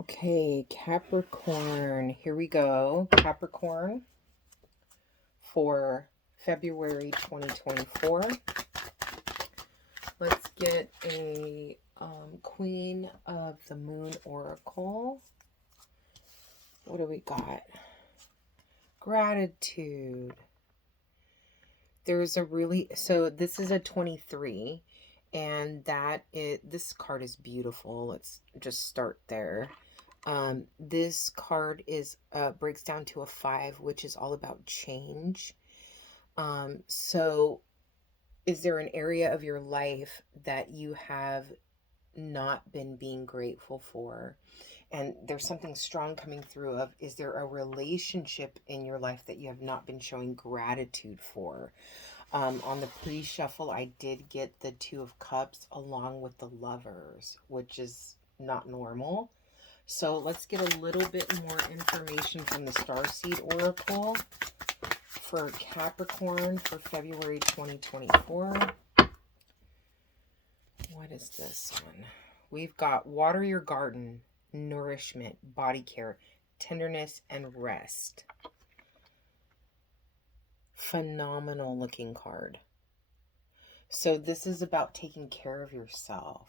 Okay, Capricorn. Here we go. Capricorn for February 2024. Let's get a Queen of the Moon Oracle. What do we got? Gratitude. There's a really, so this is a 23, and this card is beautiful. Let's just start there. This card is breaks down to a 5, which is all about change. So is there an area of your life that you have not been being grateful for? And there's something strong coming through of, is there a relationship in your life that you have not been showing gratitude for? On the pre-shuffle, I did get the Two of Cups along with the Lovers, which is not normal. So let's get a little bit more information from the Starseed Oracle for Capricorn for February 2024. What is this one? We've got water your garden, nourishment, body care, tenderness, and rest. Phenomenal looking card. So this is about taking care of yourself.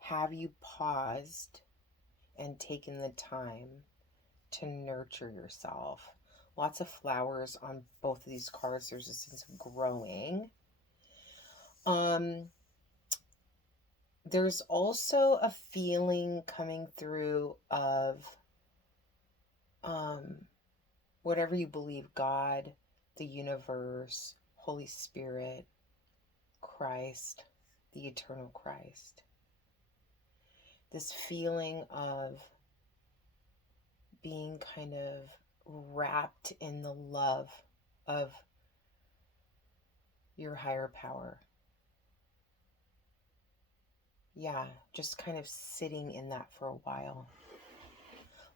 Have you paused and taken the time to nurture yourself? Lots of flowers on both of these cards. There's a sense of growing. There's also a feeling coming through of whatever you believe, God, the universe, Holy Spirit, Christ, the eternal Christ. This feeling of being kind of wrapped in the love of your higher power. Yeah, just kind of sitting in that for a while.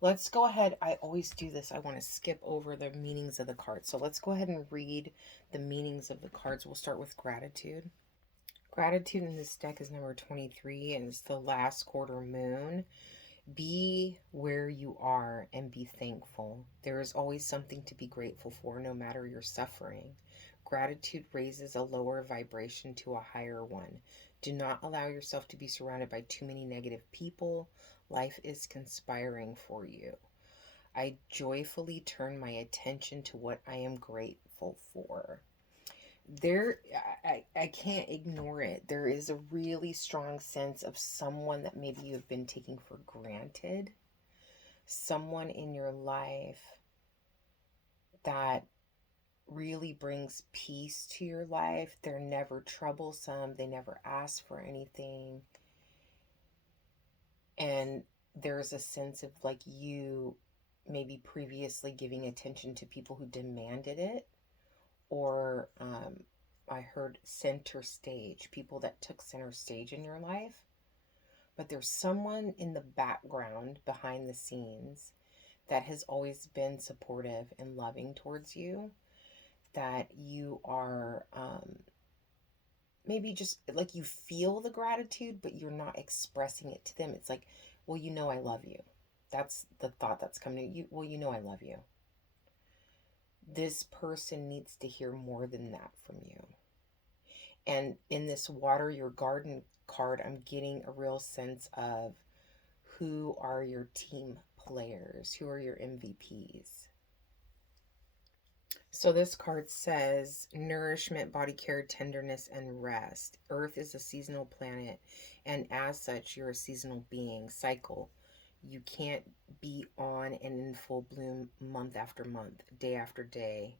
Let's go ahead. I always do this. I want to skip over the meanings of the cards. So let's go ahead and read the meanings of the cards. We'll start with gratitude. Gratitude in this deck is number 23, and it's the last quarter moon. Be where you are and be thankful. There is always something to be grateful for, no matter your suffering. Gratitude raises a lower vibration to a higher one. Do not allow yourself to be surrounded by too many negative people. Life is conspiring for you. I joyfully turn my attention to what I am grateful for. I can't ignore it. There is a really strong sense of someone that maybe you've been taking for granted. Someone in your life that really brings peace to your life. They're never troublesome. They never ask for anything. And there's a sense of like you maybe previously giving attention to people who demanded it, or I heard center stage, people that took center stage in your life. But there's someone in the background, behind the scenes, that has always been supportive and loving towards you, that you are maybe just like you feel the gratitude, but you're not expressing it to them. It's like, well, you know I love you. That's the thought that's coming to you. Well, you know I love you. This person needs to hear more than that from you. And in this water your garden card, I'm getting a real sense of who are your team players, who are your MVPs. So this card says nourishment, body care, tenderness, and rest. Earth is a seasonal planet, and as such, you're a seasonal being, cycle. You can't be on and in full bloom month after month, day after day,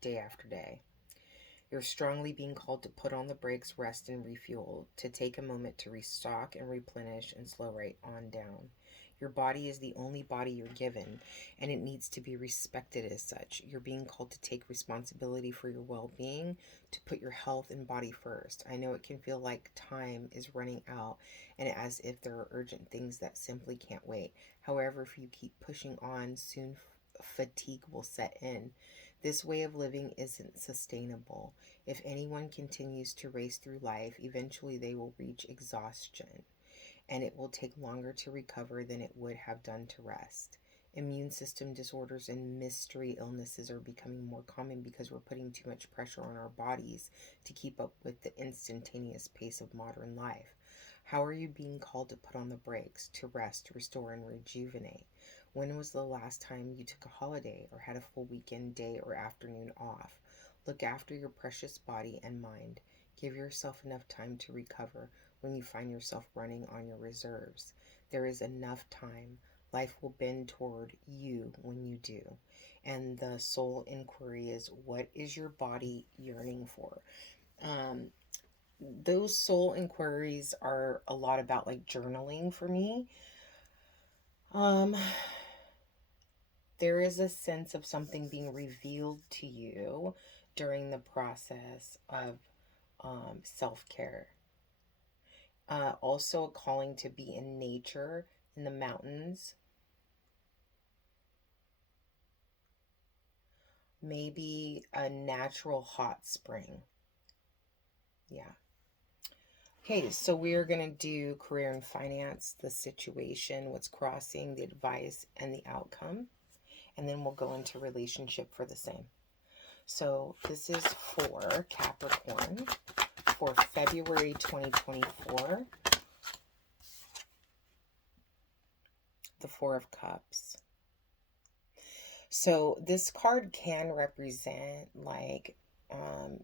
day after day. You're strongly being called to put on the brakes, rest, and refuel, to take a moment to restock and replenish and slow right on down. Your body is the only body you're given, and it needs to be respected as such. You're being called to take responsibility for your well-being, to put your health and body first. I know it can feel like time is running out, and as if there are urgent things that simply can't wait. However, if you keep pushing on, soon fatigue will set in. This way of living isn't sustainable. If anyone continues to race through life, eventually they will reach exhaustion. and it will take longer to recover than it would have done to rest. Immune system disorders and mystery illnesses are becoming more common because we're putting too much pressure on our bodies to keep up with the instantaneous pace of modern life. How are you being called to put on the brakes, to rest, restore, and rejuvenate? When was the last time you took a holiday or had a full weekend day or afternoon off? Look after your precious body and mind. Give yourself enough time to recover when you find yourself running on your reserves. There is enough time. Life will bend toward you when you do. And the soul inquiry is, what is your body yearning for? Um, those soul inquiries are a lot about like journaling for me. Um, there is a sense of something being revealed to you during the process of self care. Also, a calling to be in nature, in the mountains, maybe a natural hot spring. Yeah. Okay, so we are going to do career and finance, the situation, what's crossing, the advice, and the outcome. And then we'll go into relationship for the same. So this is for Capricorn for February 2024. The Four of Cups. So this card can represent like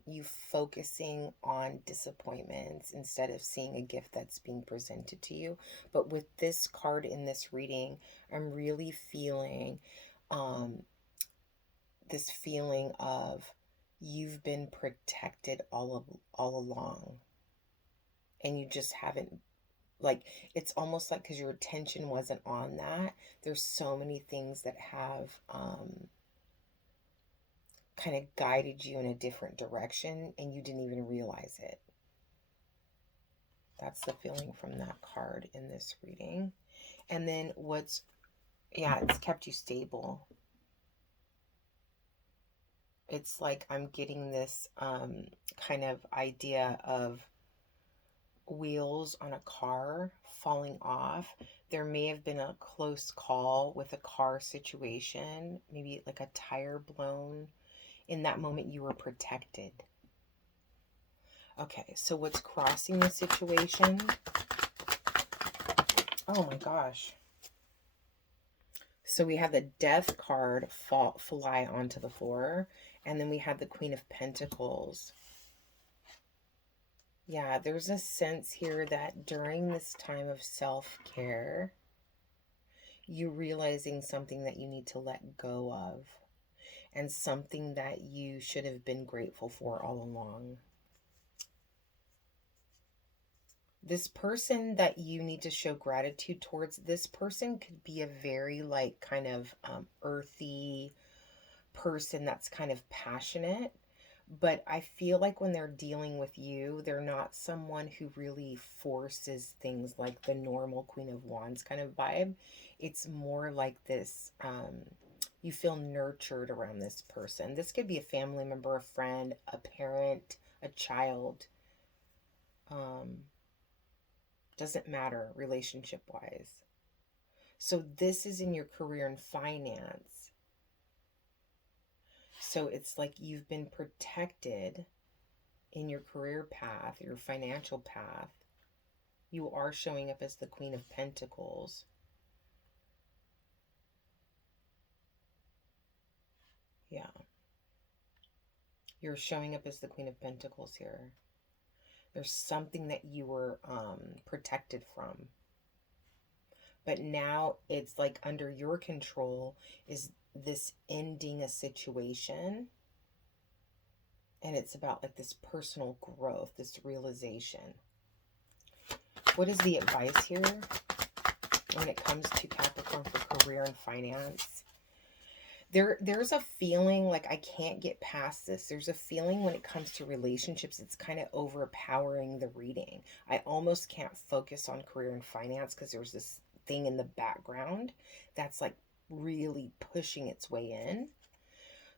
you focusing on disappointments instead of seeing a gift that's being presented to you. But with this card in this reading, I'm really feeling um, this feeling of you've been protected all along, and you just haven't, like, it's almost like because your attention wasn't on that. There's so many things that have kind of guided you in a different direction and you didn't even realize it. That's the feeling from that card in this reading. And then it's kept you stable. It's like I'm getting this kind of idea of wheels on a car falling off. There may have been a close call with a car situation, maybe like a tire blown. In that moment, you were protected. Okay, so what's crossing the situation? Oh my gosh. So we have the Death card fly onto the floor, and then we have the Queen of Pentacles. Yeah, there's a sense here that during this time of self-care, you're realizing something that you need to let go of, and something that you should have been grateful for all along. This person that you need to show gratitude towards, this person could be a very like kind of earthy person that's kind of passionate. But I feel like when they're dealing with you, they're not someone who really forces things like the normal Queen of Wands kind of vibe. It's more like this, you feel nurtured around this person. This could be a family member, a friend, a parent, a child. Doesn't matter relationship wise. So this is in your career and finance. So it's like you've been protected in your career path, your financial path. You are showing up as the Queen of Pentacles. Yeah. You're showing up as the Queen of Pentacles here. There's something that you were protected from. But now it's like under your control is this ending a situation. And it's about like this personal growth, this realization. What is the advice here when it comes to Capricorn for career and finance? There's a feeling like I can't get past this. There's a feeling when it comes to relationships, it's kind of overpowering the reading. I almost can't focus on career and finance because there's this thing in the background that's like really pushing its way in.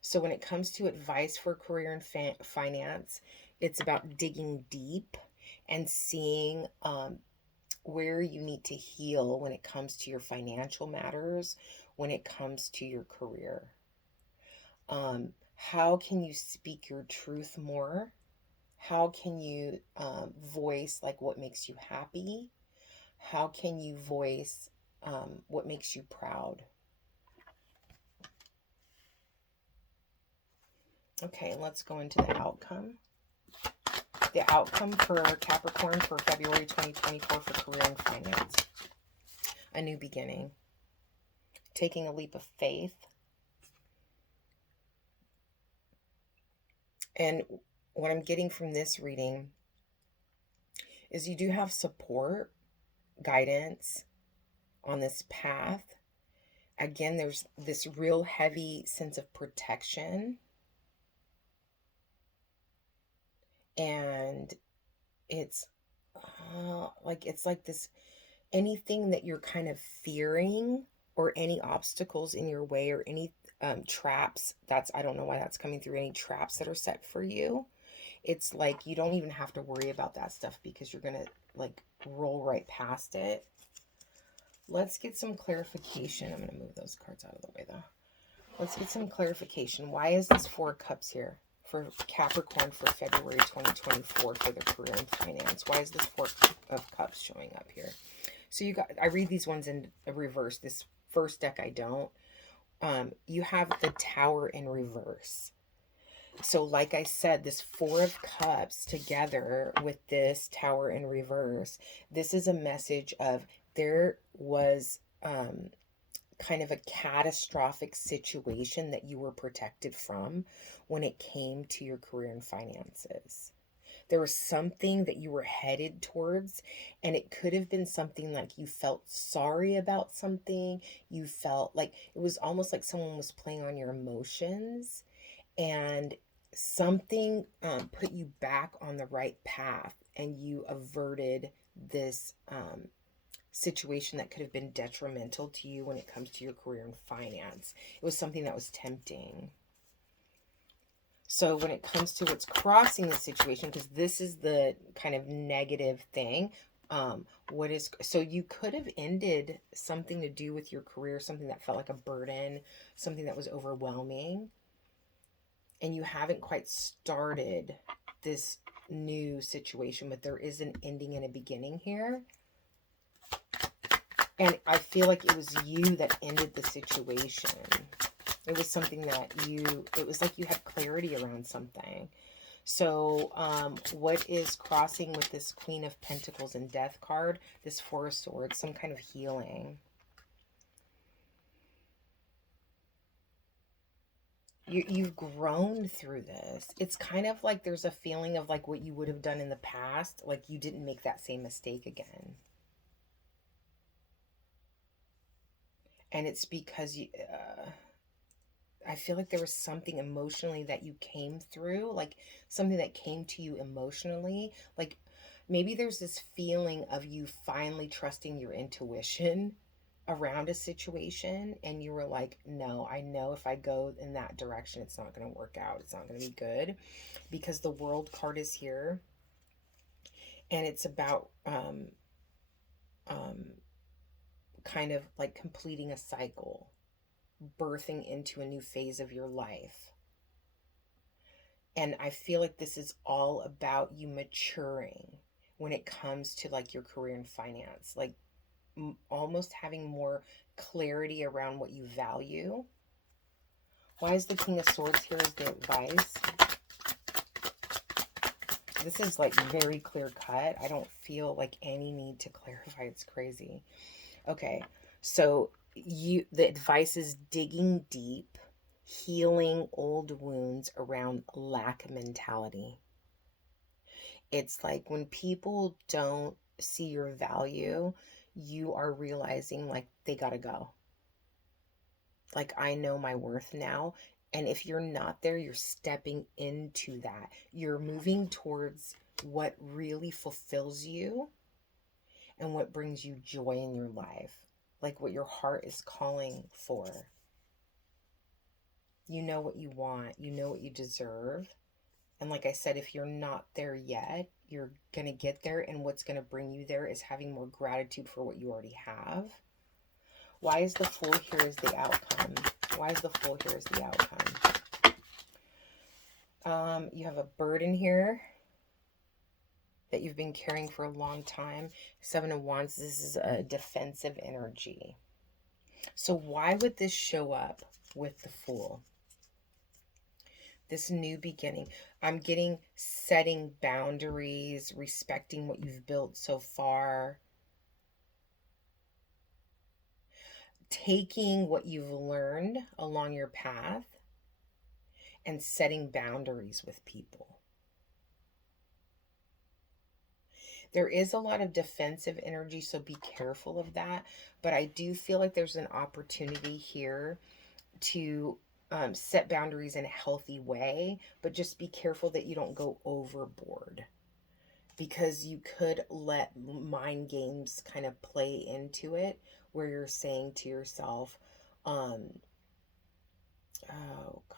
So when it comes to advice for career and finance, it's about digging deep and seeing where you need to heal when it comes to your financial matters, when it comes to your career. How can you speak your truth more? How can you voice like what makes you happy? How can you voice what makes you proud? Okay, let's go into the outcome. The outcome for Capricorn for February 2024 for career and finance. A new beginning. Taking a leap of faith. And what I'm getting from this reading is you do have support, guidance on this path. Again, there's this real heavy sense of protection. And it's like this, anything that you're kind of fearing or any obstacles in your way or any traps, I don't know why that's coming through, any traps that are set for you. It's like you don't even have to worry about that stuff because you're going to like roll right past it. Let's get some clarification. I'm going to move those cards out of the way though. Let's get some clarification. Why is this Four of Cups here for Capricorn for February 2024 for their career and finance? Why is this Four of Cups showing up here? So I read these ones in reverse. This first deck I don't. You have the Tower in reverse. So like I said, this Four of Cups together with this Tower in reverse, this is a message of there was kind of a catastrophic situation that you were protected from when it came to your career and finances. There was something that you were headed towards, and it could have been something like you felt sorry about something. You felt like it was almost like someone was playing on your emotions, and something put you back on the right path, and you averted this situation that could have been detrimental to you when it comes to your career and finance. It was something that was tempting. So when it comes to what's crossing the situation, because this is the kind of negative thing, so you could have ended something to do with your career, something that felt like a burden, something that was overwhelming, and you haven't quite started this new situation, but there is an ending and a beginning here. And I feel like it was you that ended the situation. It was something that it was like you had clarity around something. So what is crossing with this Queen of Pentacles and Death card, this Four of Swords, some kind of healing. You've grown through this. It's kind of like there's a feeling of like what you would have done in the past, like you didn't make that same mistake again. And it's because I feel like there was something emotionally that you came through, like something that came to you emotionally. Like maybe there's this feeling of you finally trusting your intuition around a situation, and you were like, no, I know if I go in that direction, it's not going to work out. It's not going to be good, because the World card is here, and it's about kind of like completing a cycle, birthing into a new phase of your life. And I feel like this is all about you maturing when it comes to like your career and finance, like almost having more clarity around what you value. Why is the King of Swords here as the advice? This is like very clear cut. I don't feel like any need to clarify. It's crazy. Okay, so the advice is digging deep, healing old wounds around lack mentality. It's like when people don't see your value, you are realizing like they gotta go. Like, I know my worth now. And if you're not there, you're stepping into that. You're moving towards what really fulfills you and what brings you joy in your life. Like what your heart is calling for. You know what you want. You know what you deserve. And like I said, if you're not there yet, you're going to get there, and what's going to bring you there is having more gratitude for what you already have. Why is the Fool here as the outcome? Why is the Fool here as the outcome? You have a burden here that you've been carrying for a long time. Seven of Wands, this is a defensive energy. So why would this show up with the Fool? This new beginning. I'm getting setting boundaries, respecting what you've built so far, taking what you've learned along your path and setting boundaries with people. There is a lot of defensive energy, so be careful of that. But I do feel like there's an opportunity here to set boundaries in a healthy way, but just be careful that you don't go overboard, because you could let mind games kind of play into it, where you're saying to yourself, oh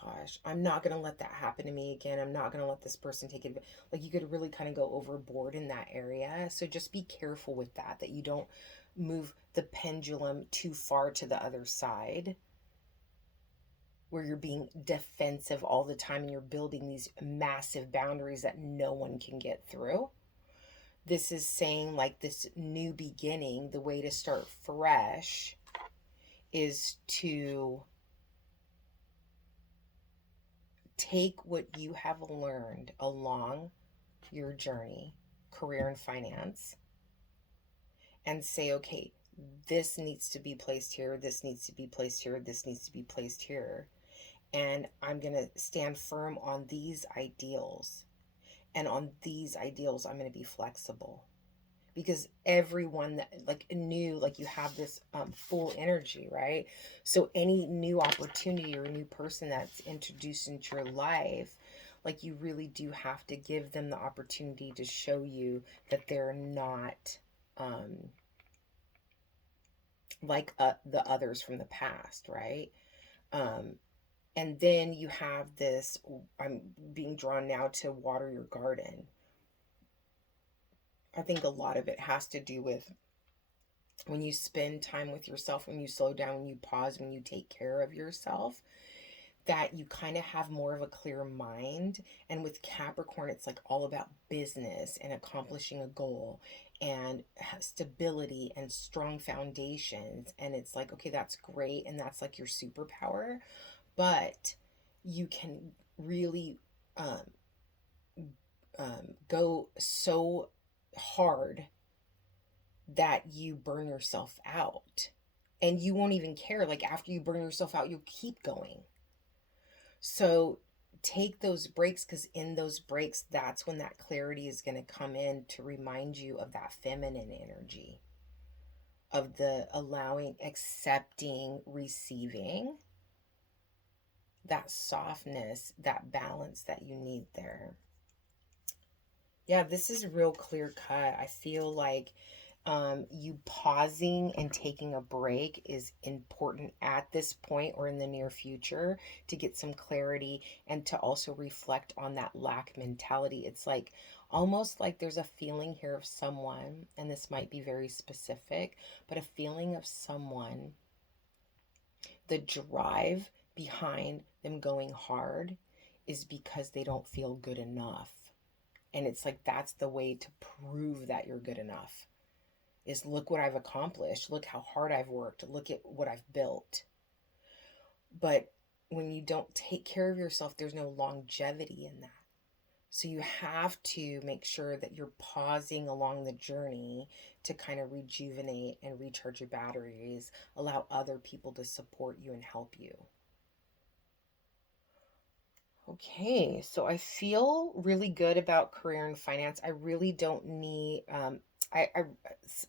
gosh, I'm not going to let that happen to me again. I'm not going to let this person take it. Like, you could really kind of go overboard in that area. So just be careful with that, that you don't move the pendulum too far to the other side, where you're being defensive all the time and you're building these massive boundaries that no one can get through. This is saying, like, this new beginning, the way to start fresh is to take what you have learned along your journey, career and finance, and say, okay, this needs to be placed here, this needs to be placed here, this needs to be placed here. And I'm going to stand firm on these ideals. And on these ideals, I'm going to be flexible. Because everyone that, like, new, like, you have this full energy, right? So any new opportunity or a new person that's introduced into your life, like, you really do have to give them the opportunity to show you that they're not like the others from the past, right? And then you have this, I'm being drawn now to water your garden. I think a lot of it has to do with when you spend time with yourself, when you slow down, when you pause, when you take care of yourself, that you kind of have more of a clear mind. And with Capricorn, it's like all about business and accomplishing a goal and stability and strong foundations. And it's like, okay, that's great. And that's like your superpower. But you can really go so hard that you burn yourself out, and you won't even care. Like, after you burn yourself out, you'll keep going. So take those breaks, because in those breaks, that's when that clarity is going to come in to remind you of that feminine energy, of the allowing, accepting, receiving, that softness, that balance that you need there. Yeah, this is real clear cut. I feel like you pausing and taking a break is important at this point or in the near future, to get some clarity and to also reflect on that lack mentality. It's like almost like there's a feeling here of someone, and this might be very specific, but a feeling of someone, the drive behind them going hard is because they don't feel good enough. And it's like, that's the way to prove that you're good enough, is look what I've accomplished. Look how hard I've worked. Look at what I've built. But when you don't take care of yourself, there's no longevity in that. So you have to make sure that you're pausing along the journey to kind of rejuvenate and recharge your batteries, allow other people to support you and help you. Okay, so I feel really good about career and finance. I really don't need,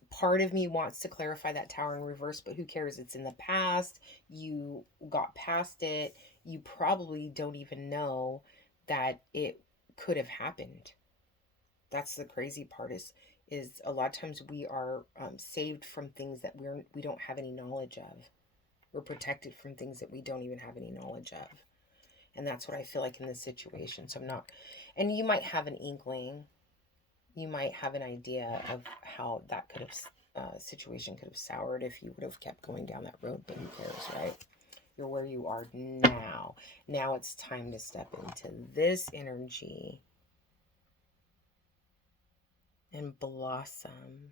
part of me wants to clarify that Tower in reverse, but who cares? It's in the past. You got past it. You probably don't even know that it could have happened. That's the crazy part, is a lot of times we are saved from things that we don't have any knowledge of. We're protected from things that we don't even have any knowledge of. And that's what I feel like in this situation. So I'm not, and you might have an inkling, you might have an idea of how that could have, situation could have soured if you would have kept going down that road, but who cares, right? You're where you are now. Now it's time to step into this energy and blossom,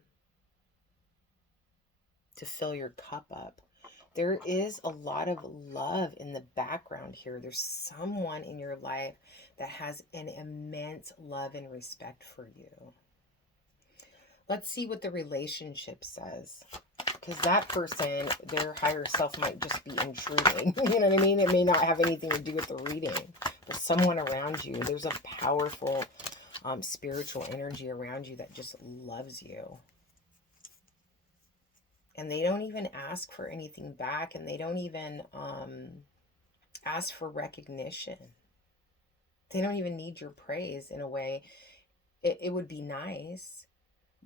to fill your cup up. There is a lot of love in the background here. There's someone in your life that has an immense love and respect for you. Let's see what the relationship says. Because that person, their higher self might just be intruding. You know what I mean? It may not have anything to do with the reading. But someone around you, there's a powerful spiritual energy around you that just loves you. And they don't even ask for anything back. And they don't even ask for recognition. They don't even need your praise in a way. It would be nice.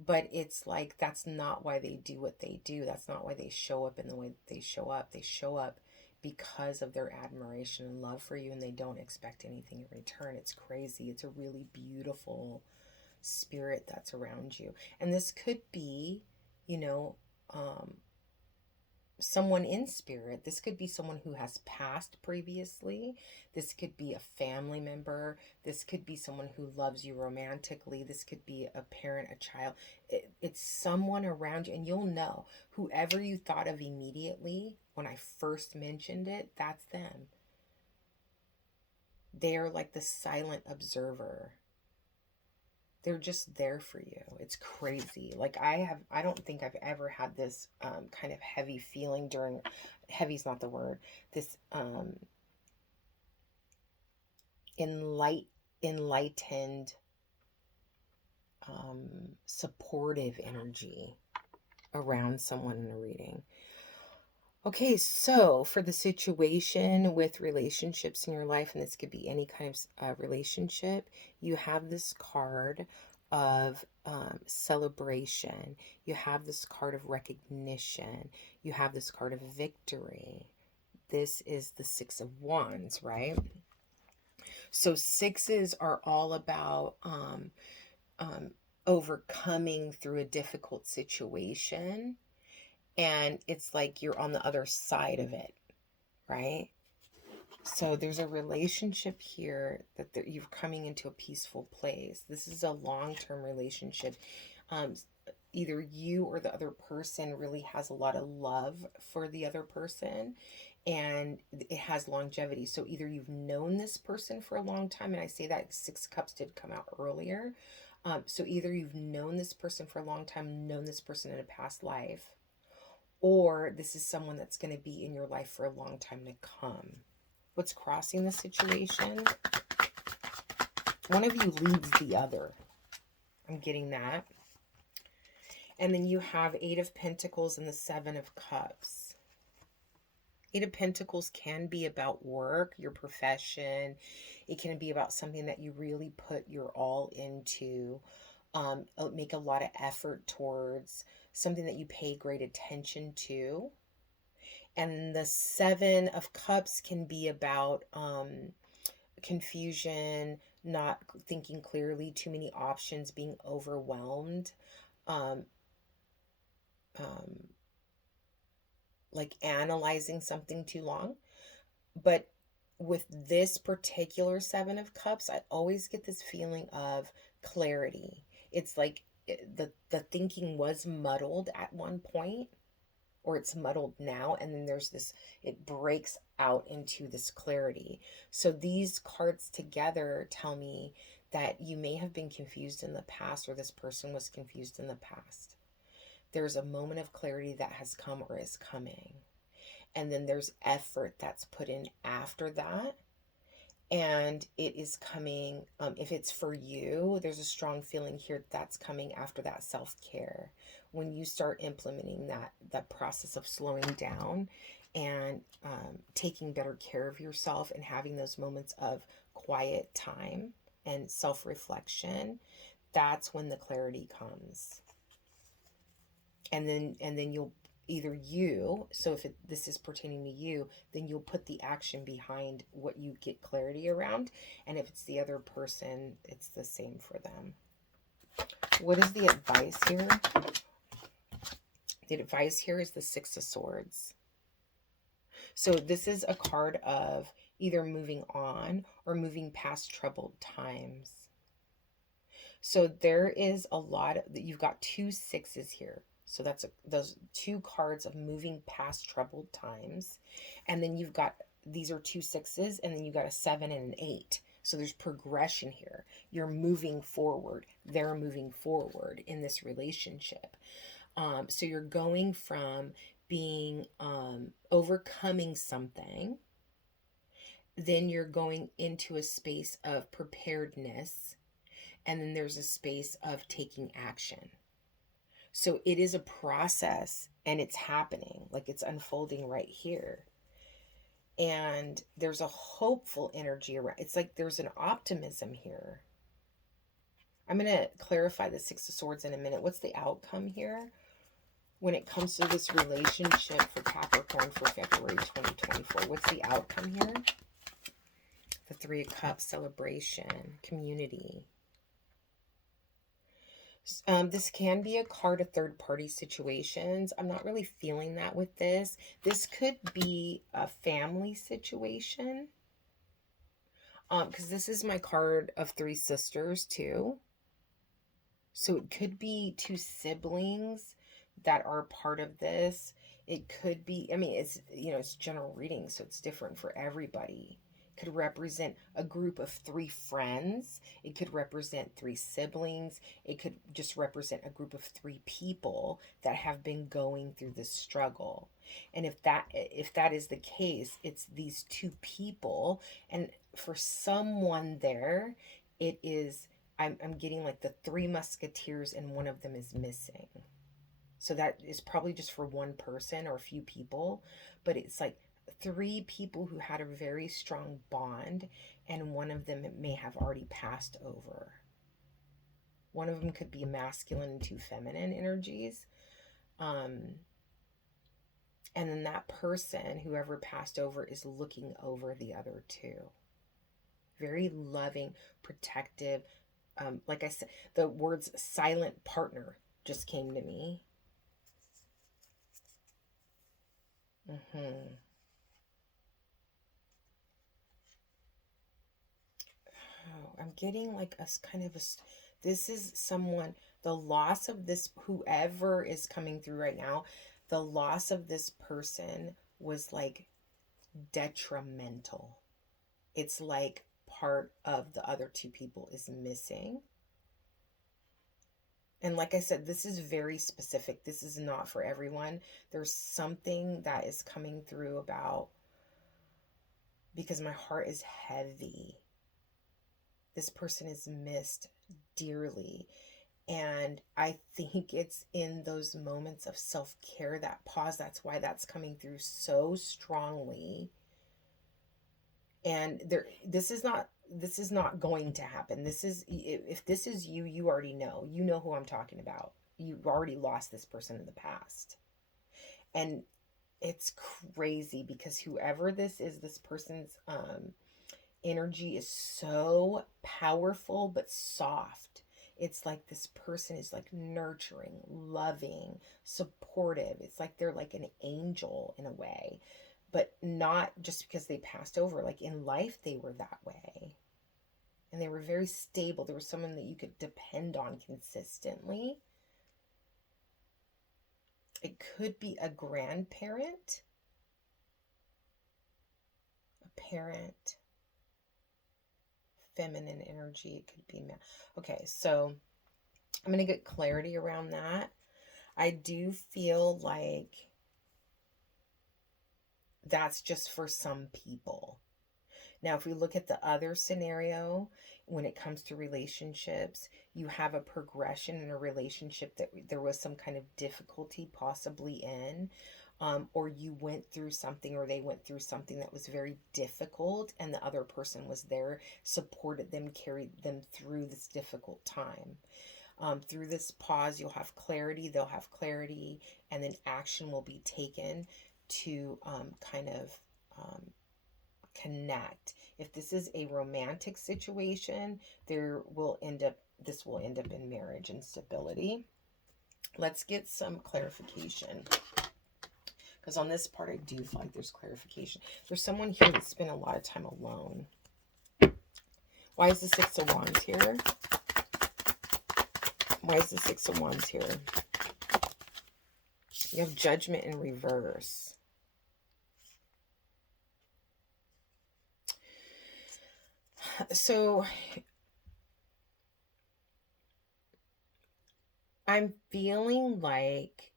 But it's like, that's not why they do what they do. That's not why they show up in the way that they show up. They show up because of their admiration and love for you, and they don't expect anything in return. It's crazy. It's a really beautiful spirit that's around you. And this could be, you know, someone in spirit. This could be someone who has passed previously. This could be a family member. This could be someone who loves you romantically. This could be a parent, a child. It's someone around you, and you'll know. Whoever you thought of immediately when I first mentioned it, that's them. They are like the silent observer. They're just there for you. It's crazy. Like I don't think I've ever had this kind of heavy feeling during, heavy's not the word, this enlightened, supportive energy around someone in a reading. Okay, so for the situation with relationships in your life, and this could be any kind of relationship, you have this card of celebration. You have this card of recognition. You have this card of victory. This is the Six of Wands, right? So sixes are all about overcoming through a difficult situation. And it's like you're on the other side of it, right? So there's a relationship here that you're coming into a peaceful place. This is a long-term relationship. Either you or the other person really has a lot of love for the other person, and it has longevity. So either you've known this person for a long time, and I say that Six Cups did come out earlier. So either you've known this person for a long time, known this person in a past life, or this is someone that's going to be in your life for a long time to come. What's crossing the situation? One of you leads the other. I'm getting that. And then you have Eight of Pentacles and the Seven of Cups. Eight of Pentacles can be about work, your profession. It can be about something that you really put your all into, make a lot of effort towards, something that you pay great attention to. And the Seven of Cups can be about confusion, not thinking clearly, too many options, being overwhelmed, like analyzing something too long. But with this particular Seven of Cups, I always get this feeling of clarity. It's like the thinking was muddled at one point, or it's muddled now, and then there's this, it breaks out into this clarity. So these cards together tell me that you may have been confused in the past, or this person was confused in the past. There's a moment of clarity that has come or is coming. And then there's effort that's put in after that. And it is coming, if it's for you, there's a strong feeling here that's coming after that self-care. When you start implementing that process of slowing down and taking better care of yourself and having those moments of quiet time and self-reflection, that's when the clarity comes. And then you'll either so if this is pertaining to you, then you'll put the action behind what you get clarity around. And if it's the other person, it's the same for them. What is the advice here? The advice here is the Six of Swords. So this is a card of either moving on or moving past troubled times. So there is a lot that you've got 2 sixes here. So that's those 2 cards of moving past troubled times. And then you've got, these are 2 sixes, and then you got a 7 and an 8. So there's progression here. You're moving forward. They're moving forward in this relationship. So you're going from being overcoming something, then you're going into a space of preparedness, and then there's a space of taking action. So it is a process, and it's happening, like it's unfolding right here. And there's a hopeful energy around. It's like there's an optimism here. I'm going to clarify the Six of Swords in a minute. What's the outcome here when it comes to this relationship for Capricorn for February 2024? What's the outcome here? The Three of Cups, celebration, community. This can be a card of third-party situations. I'm not really feeling that with this. This could be a family situation. Because this is my card of 3 sisters too. So it could be 2 siblings that are part of this. It could be, I mean, it's, you know, it's general reading, so it's different for everybody. It could represent a group of 3 friends. It could represent 3 siblings. It could just represent a group of 3 people that have been going through this struggle. And if that is the case, it's these 2 people, and for someone there, it is, I'm getting like the 3 musketeers, and one of them is missing. So that is probably just for one person or a few people, but it's like 3 people who had a very strong bond, and one of them may have already passed over. One of them could be masculine and 2 feminine energies. And then that person, whoever passed over, is looking over the other 2. Very loving, protective. Like I said, the words silent partner just came to me. Mm-hmm. Oh, I'm getting like a kind of a, this is someone, the loss of this, whoever is coming through right now, the loss of this person was like detrimental. It's like part of the other 2 people is missing. And like I said, this is very specific. This is not for everyone. There's something that is coming through about, because my heart is heavy. This person is missed dearly. And I think it's in those moments of self-care, that pause, that's why that's coming through so strongly. And this is not going to happen. This is, if this is you, you already know. You know who I'm talking about. You've already lost this person in the past. And it's crazy because whoever this is, this person's energy is so powerful but soft. It's like this person is like nurturing, loving, supportive. It's like they're like an angel in a way, but not just because they passed over. Like in life, they were that way. And they were very stable. There was someone that you could depend on consistently. It could be a grandparent, a parent, feminine energy. It could be male. Okay, so I'm going to get clarity around that. I do feel like that's just for some people. Now, if we look at the other scenario, when it comes to relationships, you have a progression in a relationship that there was some kind of difficulty possibly in, or you went through something, or they went through something that was very difficult, and the other person was there, supported them, carried them through this difficult time. Through this pause, you'll have clarity, they'll have clarity, and then action will be taken to kind of connect. If this is a romantic situation, there will end up this will end up in marriage and stability. Let's get some clarification. Because on this part, I do feel like there's clarification. There's someone here that spent a lot of time alone. Why is the Six of Wands here? Why is the Six of Wands here? You have Judgment in reverse. So I'm feeling like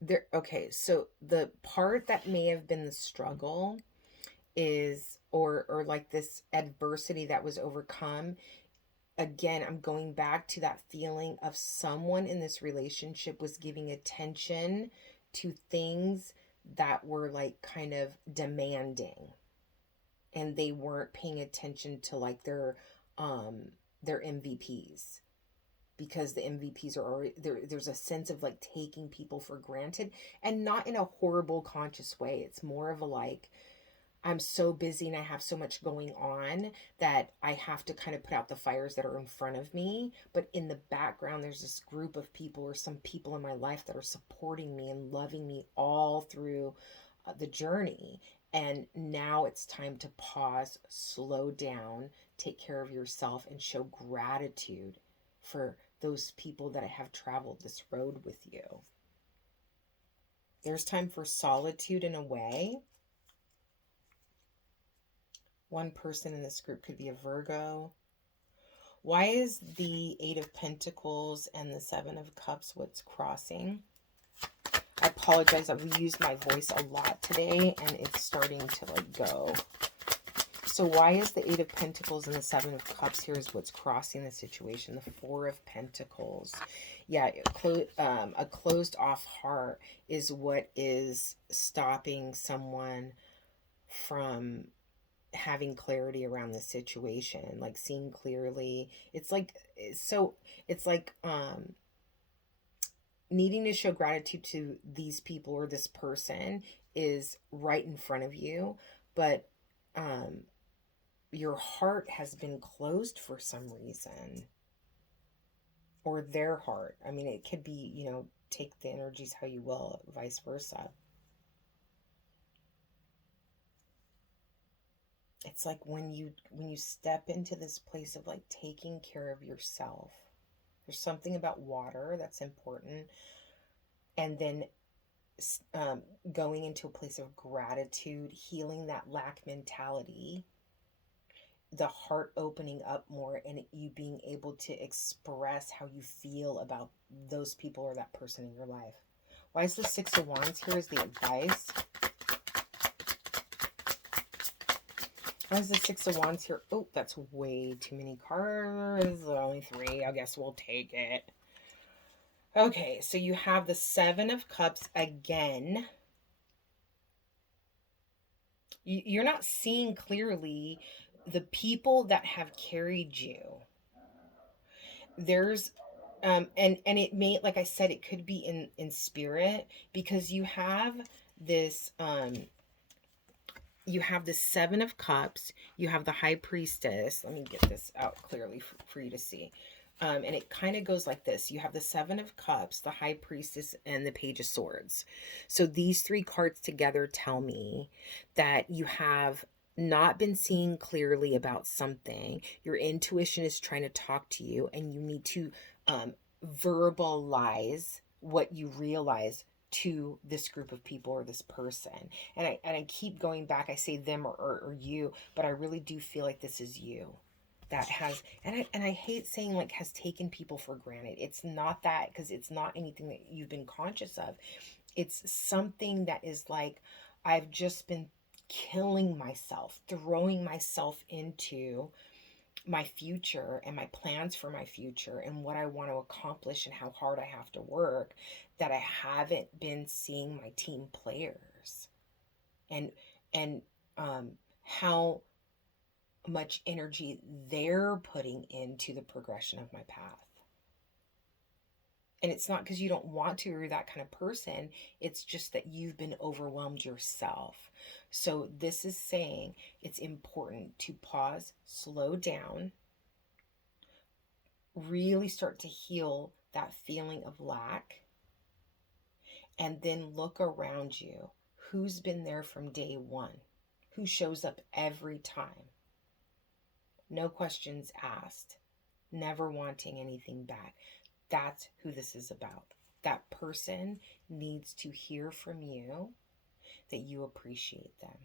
there, okay, so the part that may have been the struggle is, or like this adversity that was overcome. Again, I'm going back to that feeling of someone in this relationship was giving attention to things that were like kind of demanding, and they weren't paying attention to like their MVPs, because the MVPs are already there. There's a sense of like taking people for granted, and not in a horrible conscious way. It's more of a like, I'm so busy and I have so much going on that I have to kind of put out the fires that are in front of me. But in the background, there's this group of people or some people in my life that are supporting me and loving me all through the journey. And now it's time to pause, slow down, take care of yourself, and show gratitude for those people that have traveled this road with you. There's time for solitude in a way. One person in this group could be a Virgo. Why is the Eight of Pentacles and the Seven of Cups what's crossing? I apologize. I've used my voice a lot today and it's starting to like go. So why is the Eight of Pentacles and the Seven of Cups here is what's crossing the situation? The Four of Pentacles. Yeah, a closed off heart is what is stopping someone from having clarity around the situation, like seeing clearly. It's like, so it's like needing to show gratitude to these people or this person is right in front of you, but your heart has been closed for some reason, or their heart. I mean, it could be, you know, take the energies how you will, vice versa. It's like when you step into this place of like taking care of yourself, there's something about water that's important, and then going into a place of gratitude, healing that lack mentality, the heart opening up more, and you being able to express how you feel about those people or that person in your life. Why is the Six of Wands here is the advice? Why is the Six of Wands here? Oh, that's way too many cards. Only 3. I guess we'll take it. Okay, so you have the Seven of Cups again. You're not seeing clearly the people that have carried you. There's and it may, like I said, it could be in spirit, because you have this you have the Seven of Cups, you have the High Priestess. Let me get this out clearly for you to see. And it kind of goes like this. You have the Seven of Cups, the High Priestess, and the Page of Swords. So these 3 cards together tell me that you have not been seeing clearly about something. Your intuition is trying to talk to you, and you need to verbalize what you realize to this group of people or this person. And I keep going back. I say them or you, but I really do feel like this is you that has, and I hate saying like has taken people for granted. It's not that, because it's not anything that you've been conscious of. It's something that is like, I've just been killing myself, throwing myself into my future and my plans for my future and what I want to accomplish and how hard I have to work, that I haven't been seeing my team players and how much energy they're putting into the progression of my path. And it's not because you don't want to or you're that kind of person. It's just that you've been overwhelmed yourself. So this is saying it's important to pause, slow down, really start to heal that feeling of lack, and then look around you. Who's been there from day one? Who shows up every time? No questions asked, never wanting anything back. That's who this is about. That person needs to hear from you that you appreciate them.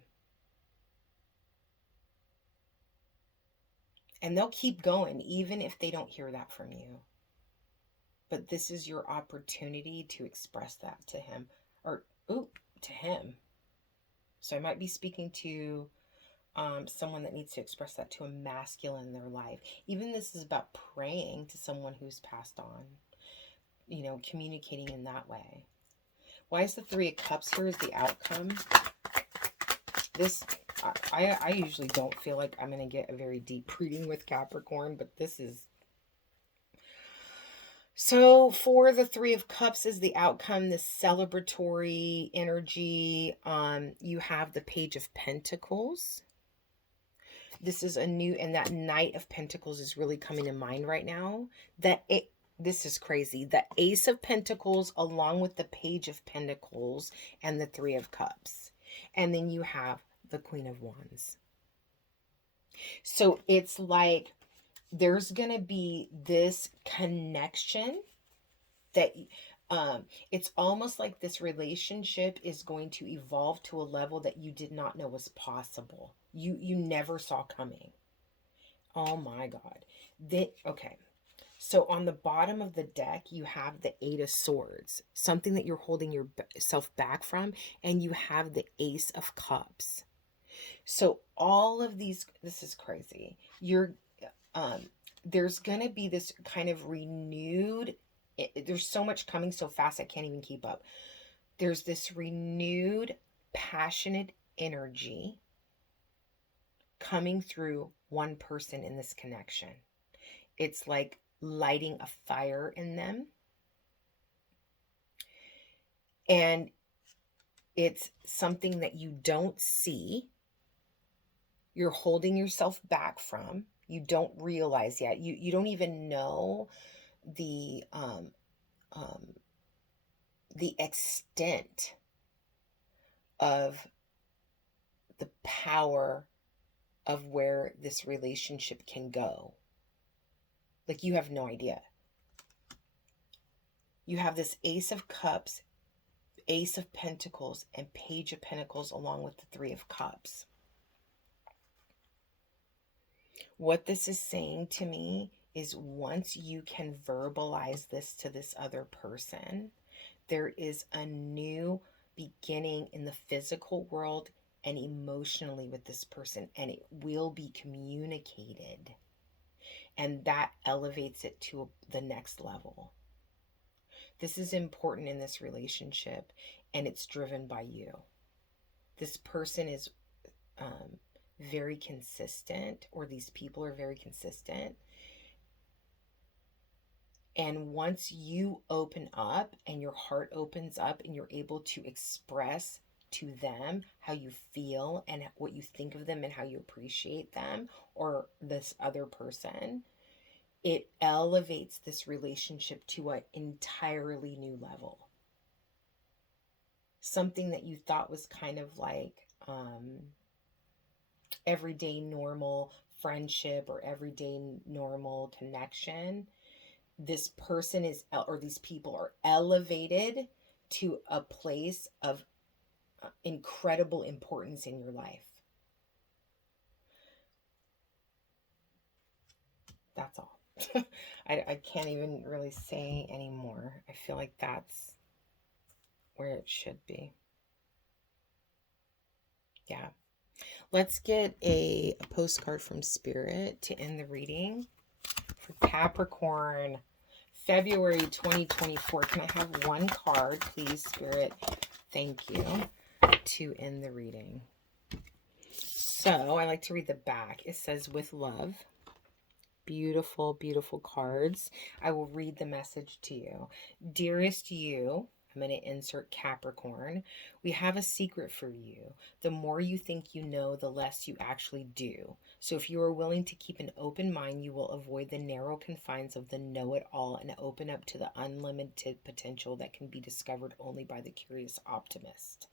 And they'll keep going even if they don't hear that from you. But this is your opportunity to express that to him, or to him. So I might be speaking to someone that needs to express that to a masculine in their life. Even this is about praying to someone who's passed on, communicating in that way. Why is the Three of Cups here as the outcome? This, I usually don't feel like I'm going to get a very deep reading with Capricorn, but this is... So for the Three of Cups is the outcome, this celebratory energy. You have the Page of Pentacles. This is a new, and that Knight of Pentacles is really coming to mind right now. This is crazy. The Ace of Pentacles along with the Page of Pentacles and the Three of Cups. And then you have the Queen of Wands. So it's like there's going to be this connection that it's almost like this relationship is going to evolve to a level that you did not know was possible. You never saw coming. Oh my God. Okay. So on the bottom of the deck, you have the Eight of Swords, something that you're holding yourself back from, and you have the Ace of Cups. So all of these, this is crazy. There's going to be this kind of renewed, there's so much coming so fast I can't even keep up. There's this renewed, passionate energy coming through one person in this connection. It's like lighting a fire in them. And it's something that you don't see. You're holding yourself back from. You don't realize yet. You don't even know the extent of the power of where this relationship can go. Like, you have no idea. You have this Ace of Cups, Ace of Pentacles, and Page of Pentacles along with the Three of Cups. What this is saying to me is once you can verbalize this to this other person, there is a new beginning in the physical world and emotionally with this person, and it will be communicated. And that elevates it to the next level. This is important in this relationship, and it's driven by you. This person is very consistent, or these people are very consistent. And once you open up and your heart opens up and you're able to express to them how you feel and what you think of them and how you appreciate them or this other person, it elevates this relationship to an entirely new level. Something that you thought was kind of like everyday normal friendship or everyday normal connection, this person is, or these people are elevated to a place of incredible importance in your life. That's all. I can't even really say anymore. I feel like that's where it should be. Yeah. Let's get a postcard from Spirit to end the reading for Capricorn, February 2024. Can I have one card, please, Spirit? Thank you. To end the reading. So I like to read the back. It says, with love. Beautiful, beautiful cards. I will read the message to you. Dearest you, I'm going to insert Capricorn. We have a secret for you. The more you think you know, the less you actually do. So if you are willing to keep an open mind, you will avoid the narrow confines of the know-it-all and open up to the unlimited potential that can be discovered only by the curious optimist.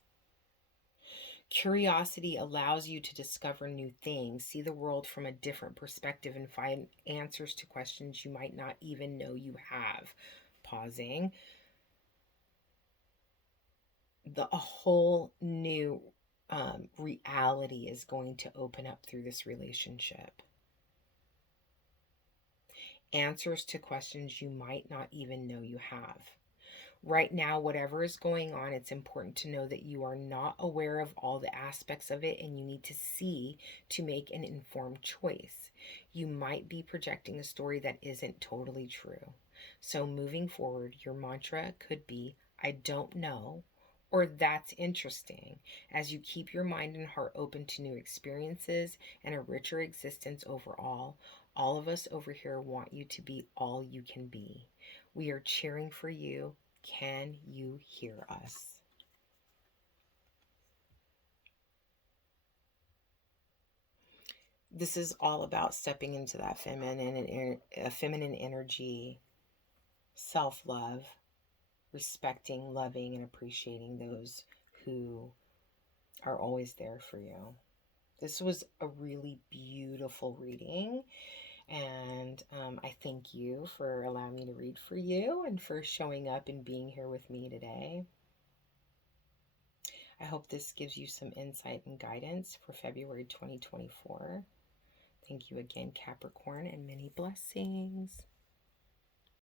Curiosity allows you to discover new things, see the world from a different perspective, and find answers to questions you might not even know you have. Pausing. A whole new reality is going to open up through this relationship. Answers to questions you might not even know you have. Right now, whatever is going on, it's important to know that you are not aware of all the aspects of it and you need to see to make an informed choice. You might be projecting a story that isn't totally true. So, moving forward, your mantra could be, I don't know, or that's interesting, as you keep your mind and heart open to new experiences and a richer existence overall. All of us over here want you to be all you can be. We are cheering for you. Can you hear us? This is all about stepping into that feminine energy, self-love, respecting, loving, and appreciating those who are always there for you. This was a really beautiful reading, and I thank you for allowing me to read for you and for showing up and being here with me today. I hope this gives you some insight and guidance for February 2024. Thank you again, Capricorn, and many blessings.